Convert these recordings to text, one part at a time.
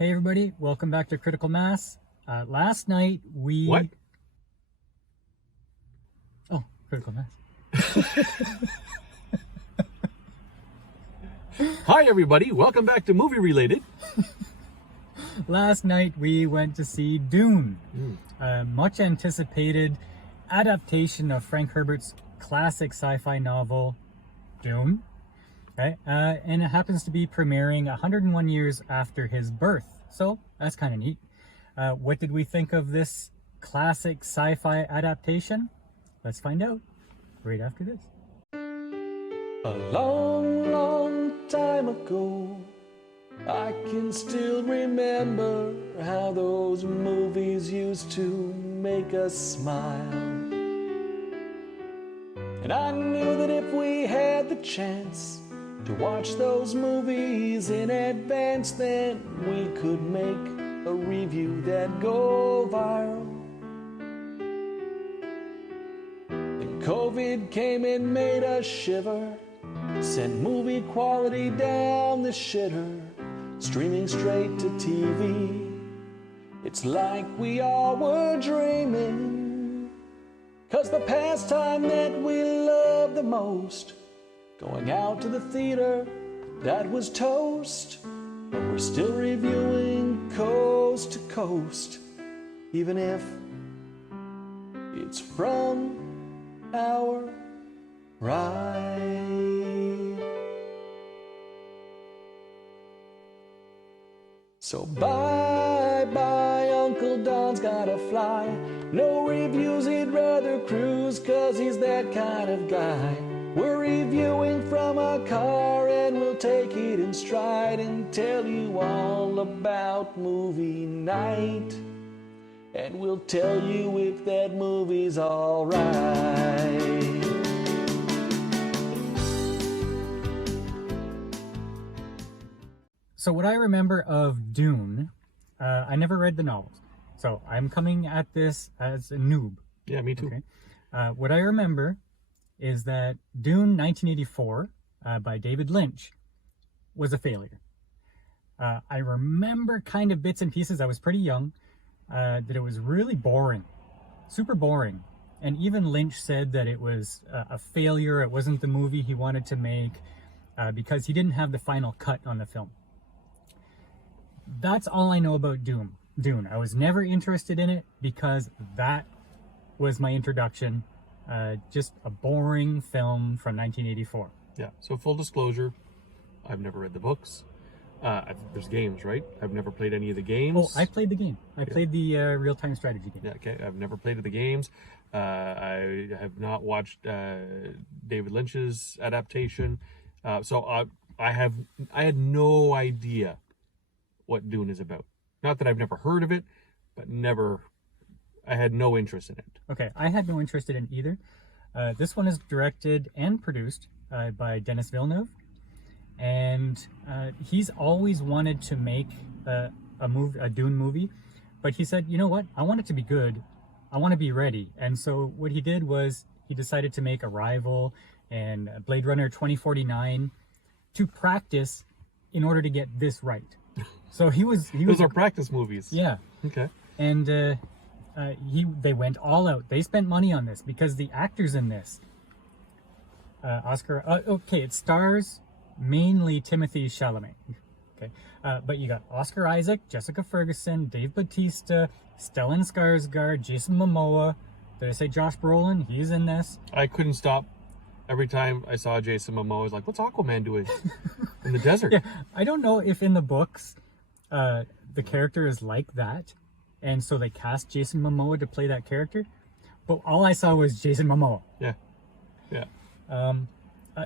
Hey everybody, welcome back to Critical Mass. Last night we... What? Oh, Critical Mass. Hi everybody, welcome back to Movie Related. Last night we went to see Dune, a much anticipated adaptation of Frank Herbert's classic sci-fi novel, Dune. Right? And it happens to be premiering 101 years after his birth, so that's kind of neat. What did we think of this classic sci-fi adaptation? Let's find out right after this. A long, long time ago, I can still remember how those movies used to make us smile. And I knew that if we had the chance to watch those movies in advance, then we could make a review that'd go viral. Then COVID came and made us shiver, sent movie quality down the shitter, streaming straight to TV. It's like we all were dreaming, 'cause the pastime that we love the most, going out to the theater, that was toast. But we're still reviewing coast to coast, even if it's from our ride. So bye-bye, Uncle Don's gotta fly. No reviews, he'd rather cruise, 'cause he's that kind of guy. We're reviewing from a car and we'll take it in stride and tell you all about movie night. And we'll tell you if that movie's alright. So what I remember of Dune, I never read the novels, so I'm coming at this as a noob. Yeah, me too. Okay? What I remember is that Dune 1984 by David Lynch was a failure. I remember kind of bits and pieces, I was pretty young, that it was really boring, super boring. And even Lynch said that it was a failure, it wasn't the movie he wanted to make, because he didn't have the final cut on the film. That's all I know about Dune. I was never interested in it because that was my introduction. Just a boring film from 1984. Yeah, so full disclosure, I've never read the books. There's games, right? I've never played any of the games. Oh, I played the game. I played the real-time strategy game. Yeah, okay. I've never played the games. I have not watched David Lynch's adaptation. So I had no idea what Dune is about. Not that I've never heard of it, but I had no interest in it. Okay, I had no interest in it either. This one is directed and produced by Denis Villeneuve. And he's always wanted to make a Dune movie, but he said, you know what, I want it to be good, I want to be ready. And so what he did was he decided to make Arrival and Blade Runner 2049 to practice in order to get this right. So Those are practice movies. Yeah. Okay. And they went all out. They spent money on this because the actors in this, it stars mainly Timothée Chalamet. Okay, but you got Oscar Isaac, Jessica Ferguson, Dave Bautista, Stellan Skarsgård, Jason Momoa. Did I say Josh Brolin? He's in this. I couldn't stop. Every time I saw Jason Momoa, I was like, what's Aquaman doing in the desert? Yeah, I don't know if in the books the character is like that, and so they cast Jason Momoa to play that character, but all I saw was Jason Momoa. Yeah.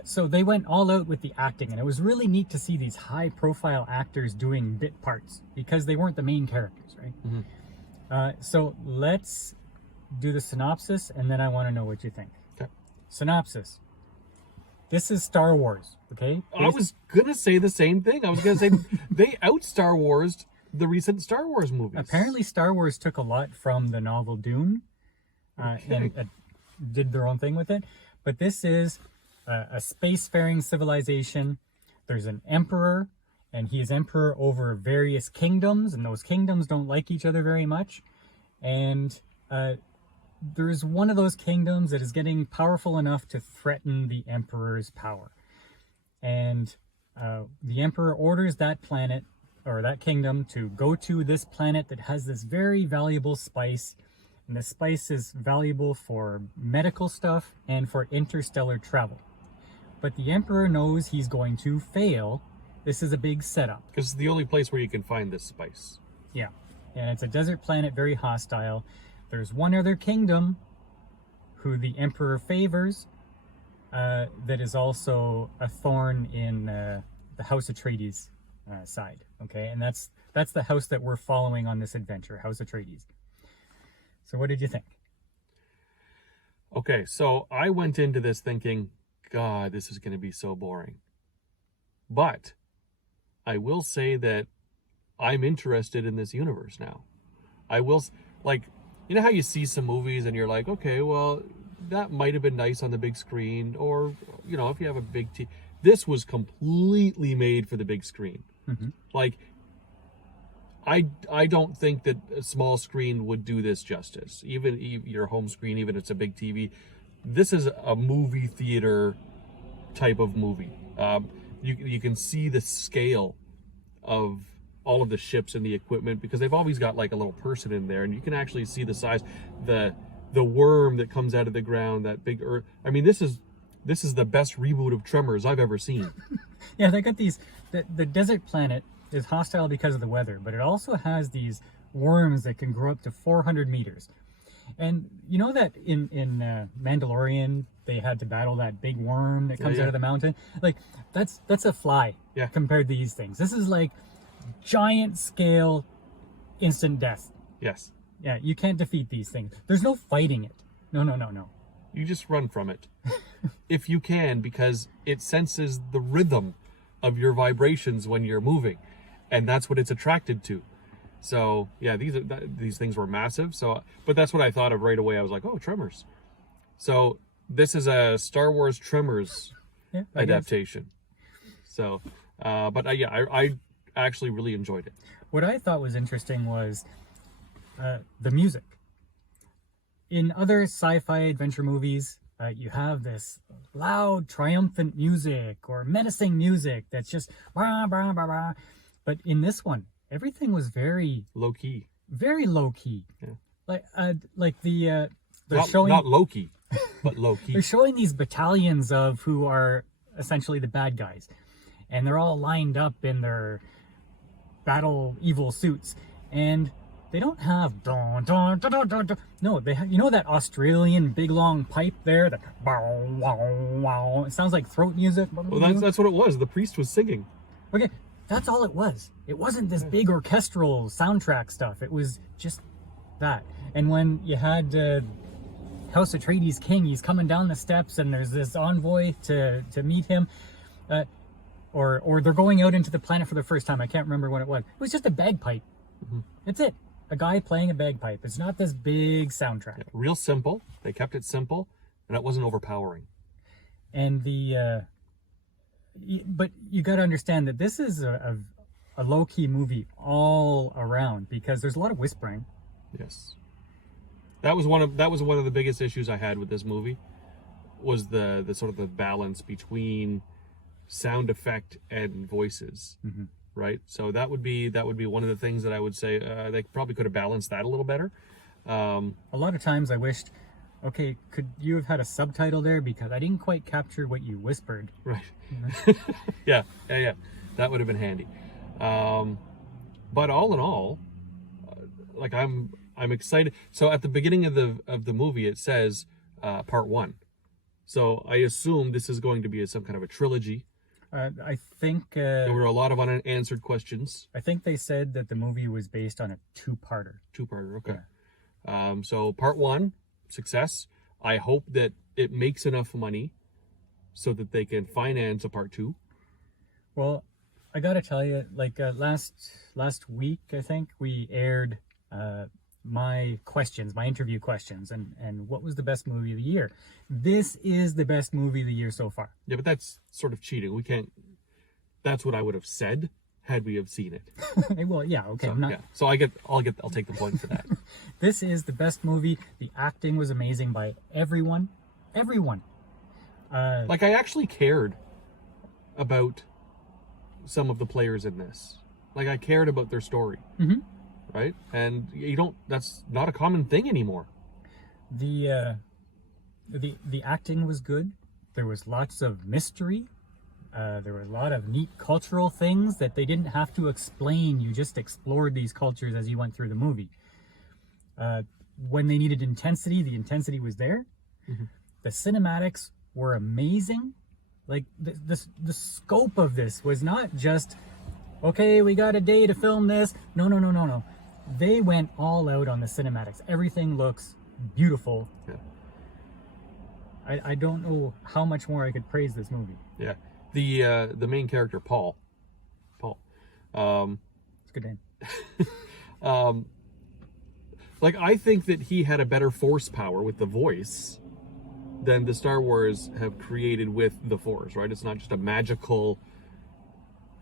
So they went all out with the acting, and it was really neat to see these high-profile actors doing bit parts because they weren't the main characters, right? Mm-hmm. So let's do the synopsis, and then I want to know what you think. Okay. Synopsis. This is Star Wars, okay? I was going to say the same thing. I was going to say they out-Star Wars'd the recent Star Wars movies. Apparently Star Wars took a lot from the novel Dune and did their own thing with it. But this is a spacefaring civilization. There's an emperor and he is emperor over various kingdoms, and those kingdoms don't like each other very much. And there's one of those kingdoms that is getting powerful enough to threaten the emperor's power. And the emperor orders that planet, or that kingdom, to go to this planet that has this very valuable spice. And the spice is valuable for medical stuff and for interstellar travel. But the emperor knows he's going to fail. This is a big setup. Because it's the only place where you can find this spice. Yeah. And it's a desert planet, very hostile. There's one other kingdom who the emperor favors that is also a thorn in the House Atreides side. Okay, and that's the house that we're following on this adventure, House Atreides. So what did you think? Okay, so I went into this thinking, God, this is going to be so boring. But I will say that I'm interested in this universe now. I will, like, you know how you see some movies and you're like, okay, well, that might have been nice on the big screen, or, you know, if you have a big TV. This was completely made for the big screen. Mm-hmm. Like, I don't think that a small screen would do this justice. Even your home screen, even if it's a big TV. This is a movie theater type of movie. You can see the scale of all of the ships and the equipment, because they've always got like a little person in there, and you can actually see the size, the worm that comes out of the ground, that big earth. I mean, this is the best reboot of Tremors I've ever seen. Yeah, they got these. The desert planet is hostile because of the weather, but it also has these worms that can grow up to 400 meters. And you know that in Mandalorian they had to battle that big worm that comes out of the mountain? Like, that's a fly compared to these things. This is like giant scale instant death. Yes. Yeah, you can't defeat these things. There's no fighting it. No. You just run from it. If you can, because it senses the rhythm of your vibrations when you're moving. And that's what it's attracted to. So, yeah, these things were massive. So, but that's what I thought of right away. I was like, oh, Tremors. So, this is a Star Wars Tremors adaptation. So, but I actually really enjoyed it. What I thought was interesting was the music. In other sci-fi adventure movies, you have this loud, triumphant music or menacing music that's just rah, rah, rah, rah. But in this one, everything was very low key. Very low key. Yeah. Like they're not low key, but low key. They're showing these battalions of who are essentially the bad guys, and they're all lined up in their battle evil suits, and they don't have dun, dun, dun, dun, dun, dun. No, they have, you know, that Australian big long pipe there that wow, wow, wow. It sounds like throat music. Well, that's what it was. The priest was singing. Okay, that's all it was. It wasn't this big orchestral soundtrack stuff. It was just that. And when you had House Atreides king, he's coming down the steps, and there's this envoy to meet him, or they're going out into the planet for the first time. I can't remember what it was. It was just a bagpipe. Mm-hmm. That's it. A guy playing a bagpipe. It's not this big soundtrack. Yeah, real simple. They kept it simple, and it wasn't overpowering. And but you got to understand that this is a low-key movie all around, because there's a lot of whispering. Yes. That was one of the biggest issues I had with this movie, was the sort of the balance between sound effect and voices. Mm-hmm. Right? So that would be one of the things that I would say they probably could have balanced that a little better. A lot of times I wished, okay, could you have had a subtitle there, because I didn't quite capture what you whispered. Right. You know? Yeah. That would have been handy. But all in all, like I'm excited. So at the beginning of the movie, it says part 1. So I assume this is going to be some kind of a trilogy. I think there were a lot of unanswered questions. I think they said that the movie was based on a two-parter. Okay. Yeah. So part 1, success. I hope that it makes enough money so that they can finance a part 2. Well, I gotta tell you, like last week, I think we aired my interview questions, and what was the best movie of the year. This is the best movie of the year so far. Yeah, but that's sort of cheating. We can't. That's what I would have said. had we have seen it. Well, yeah, okay. So, I'm not. yeah. So I'll take the point for that. This is the best movie. The acting was amazing by everyone. Everyone. Like, I actually cared about some of the players in this. Like, I cared about their story. Mm-hmm. Right? And that's not a common thing anymore. The acting was good. There was lots of mystery. There were a lot of neat cultural things that they didn't have to explain. You just explored these cultures as you went through the movie. When they needed intensity, the intensity was there. Mm-hmm. The cinematics were amazing. Like, the scope of this was not just, okay, we got a day to film this. No. They went all out on the cinematics. Everything looks beautiful. Yeah. I don't know how much more I could praise this movie. Yeah. The main character, Paul. It's a good name. Like, I think that he had a better force power with the voice than the Star Wars have created with the Force, right? It's not just a magical,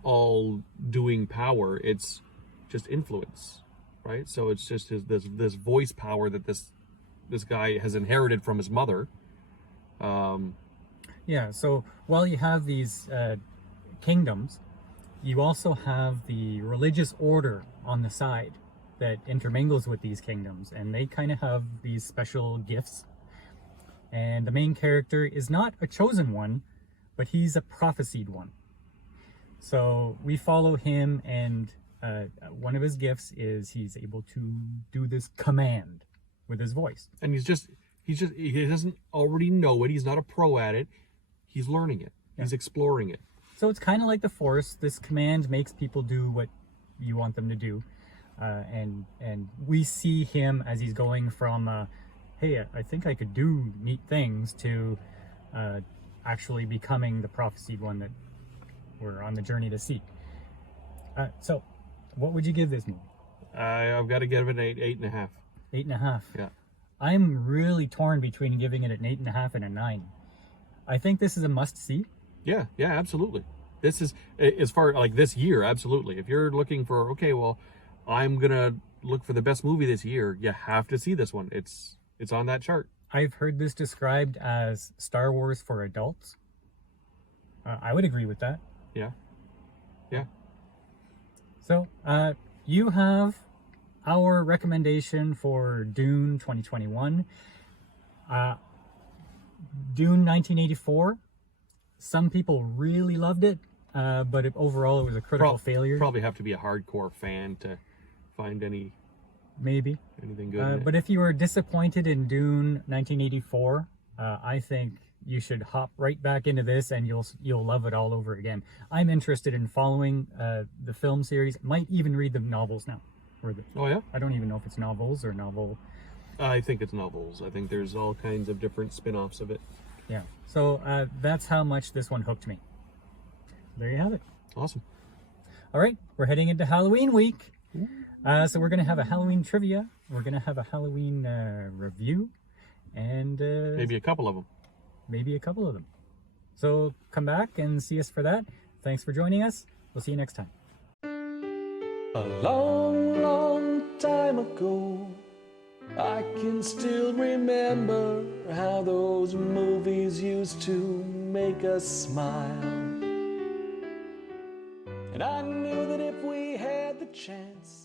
all-doing power. It's just influence, right? So it's just this voice power that this guy has inherited from his mother. Yeah, so while you have these kingdoms, you also have the religious order on the side that intermingles with these kingdoms, and they kind of have these special gifts. And the main character is not a chosen one, but he's a prophesied one. So we follow him, and one of his gifts is he's able to do this command with his voice. And he doesn't already know it. He's not a pro at it. He's learning it. Yeah. He's exploring it. So it's kind of like the Force. This command makes people do what you want them to do. And we see him as he's going from, hey, I think I could do neat things, to actually becoming the prophesied one that we're on the journey to see. So what would you give this movie? I've got to give it an 8.5. 8.5. Yeah. I'm really torn between giving it an 8.5 and a 9. I think this is a must-see. Yeah, absolutely. This is, as far like this year, absolutely. If you're looking for, okay, well, I'm gonna look for the best movie this year, you have to see this one. It's on that chart. I've heard this described as Star Wars for adults. I would agree with that. Yeah. So, you have our recommendation for Dune 2021. Dune 1984. Some people really loved it, but overall it was a critical failure. Probably have to be a hardcore fan to find anything Maybe. good in it. But if you were disappointed in Dune 1984, I think you should hop right back into this, and you'll love it all over again. I'm interested in following the film series. Might even read the novels now. Oh yeah? I don't even know if it's novels or novel. I think it's novels. I think there's all kinds of different spin-offs of it. Yeah. So that's how much this one hooked me. There you have it. Awesome. All right, we're heading into Halloween week. So we're going to have a Halloween trivia. We're going to have a Halloween review. And Maybe a couple of them. Maybe a couple of them. So come back and see us for that. Thanks for joining us. We'll see you next time. A long, long time ago, I can still remember how those movies used to make us smile. And I knew that if we had the chance,